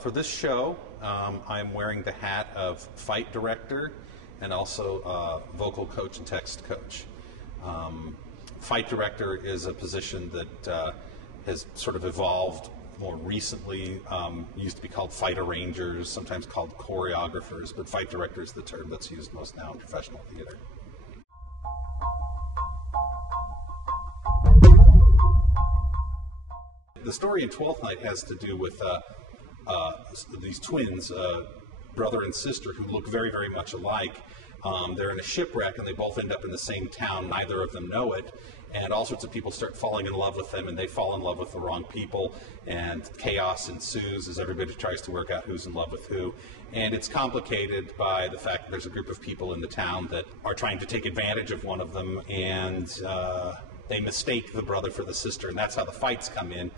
For this show, I'm wearing the hat of fight director and also vocal coach and text coach. Fight director is a position that has sort of evolved more recently. Used to be called fight arrangers, sometimes called choreographers, but fight director is the term that's used most now in professional theater. The story in Twelfth Night has to do with these twins, brother and sister, who look very, very much alike. They're in a shipwreck and they both end up in the same town. Neither of them know it. And all sorts of people start falling in love with them, and they fall in love with the wrong people. And chaos ensues as everybody tries to work out who's in love with who. And it's complicated by the fact that there's a group of people in the town that are trying to take advantage of one of them, and they mistake the brother for the sister, and that's how the fights come in.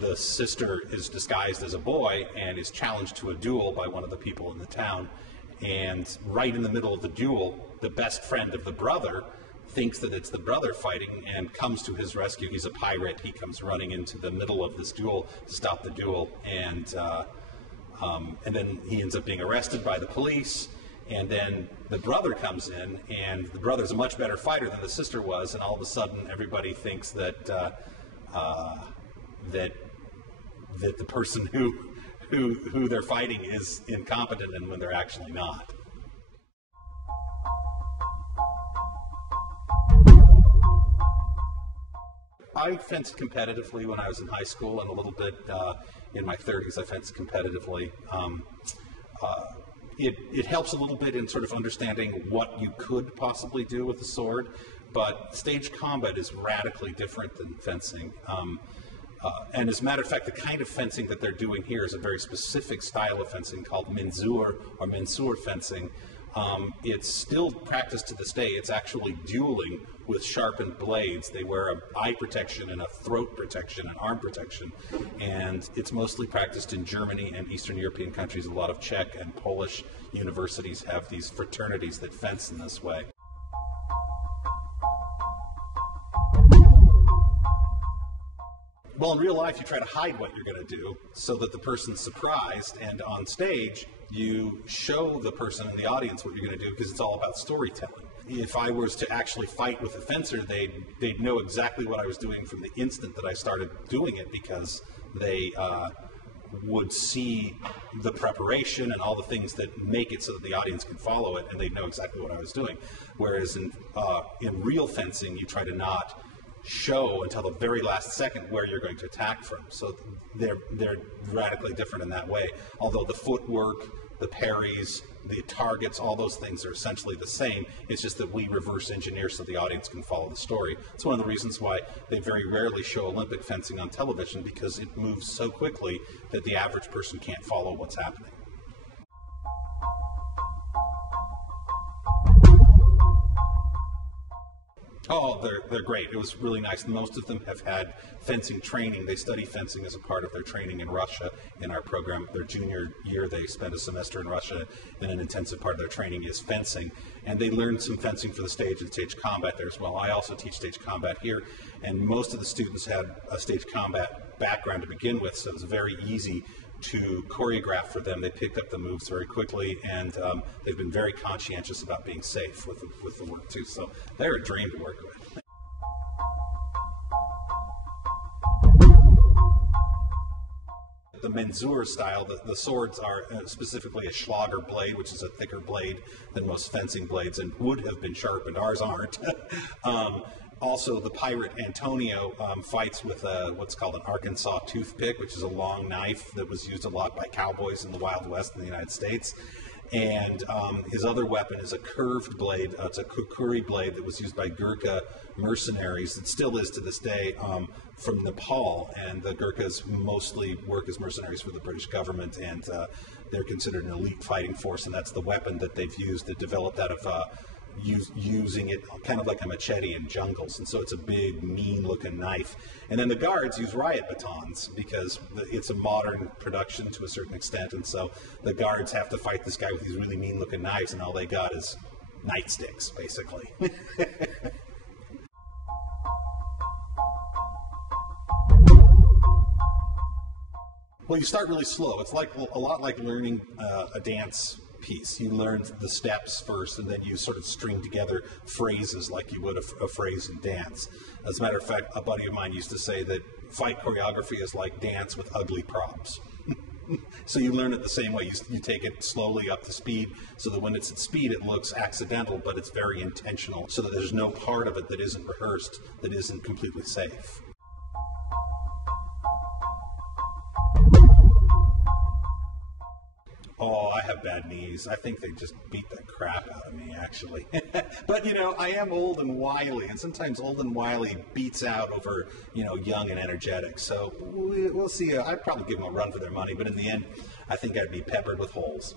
The sister is disguised as a boy and is challenged to a duel by one of the people in the town. And right in the middle of the duel, the best friend of the brother thinks that it's the brother fighting and comes to his rescue. He's a pirate. He comes running into the middle of this duel to stop the duel, and then he ends up being arrested by the police. And then the brother comes in, and the brother's a much better fighter than the sister was, and all of a sudden everybody thinks that that the person who they're fighting is incompetent, and when they're actually not. I fenced competitively when I was in high school, and a little bit in my 30s I fenced competitively. It helps a little bit in sort of understanding what you could possibly do with a sword, but stage combat is radically different than fencing. And as a matter of fact, the kind of fencing that they're doing here is a very specific style of fencing called mensur or mensur fencing. It's still practiced to this day. It's actually dueling with sharpened blades. They wear an eye protection and a throat protection and arm protection. And it's mostly practiced in Germany and Eastern European countries. A lot of Czech and Polish universities have these fraternities that fence in this way. Well, in real life, you try to hide what you're going to do so that the person's surprised, and on stage, you show the person in the audience what you're going to do, because it's all about storytelling. If I was to actually fight with a fencer, they'd know exactly what I was doing from the instant that I started doing it, because they would see the preparation and all the things that make it so that the audience can follow it, and they'd know exactly what I was doing. Whereas in real fencing, you try to not show until the very last second where you're going to attack from. So they're radically different in that way. Although the footwork, the parries, the targets, all those things are essentially the same. It's just that we reverse engineer so the audience can follow the story. It's one of the reasons why they very rarely show Olympic fencing on television, because it moves so quickly that the average person can't follow what's happening. Oh, they're great. It was really nice. Most of them have had fencing training. They study fencing as a part of their training in Russia. In our program, their junior year, they spend a semester in Russia, and an intensive part of their training is fencing. And they learned some fencing for the stage and stage combat there as well. I also teach stage combat here, and most of the students had a stage combat background to begin with, so it was very easy to choreograph for them. They picked up the moves very quickly, and they've been very conscientious about being safe with the work too. So they're a dream to work with. The mensur style, the swords are specifically a Schlager blade, which is a thicker blade than most fencing blades and would have been sharpened. Ours aren't. Also, the pirate Antonio fights with what's called an Arkansas toothpick, which is a long knife that was used a lot by cowboys in the Wild West in the United States. And his other weapon is a curved blade. It's a kukuri blade that was used by Gurkha mercenaries. It still is to this day from Nepal. And the Gurkhas mostly work as mercenaries for the British government, and they're considered an elite fighting force. And that's the weapon that they've used. They developed out of using it kind of like a machete in jungles, and so it's a big, mean-looking knife. And then the guards use riot batons because it's a modern production to a certain extent, and so the guards have to fight this guy with these really mean-looking knives, and all they got is nightsticks, basically. Well, you start really slow. It's like a lot like learning a dance piece. You learn the steps first, and then you sort of string together phrases like you would a phrase in dance. As a matter of fact, a buddy of mine used to say that fight choreography is like dance with ugly props. So you learn it the same way. You take it slowly up to speed, so that when it's at speed, it looks accidental, but it's very intentional, so that there's no part of it that isn't rehearsed, that isn't completely safe. Oh, I have bad knees. I think they just beat the crap out of me, actually. But, you know, I am old and wily, and sometimes old and wily beats out over, you know, young and energetic. So we'll see. I'd probably give them a run for their money, but in the end, I think I'd be peppered with holes.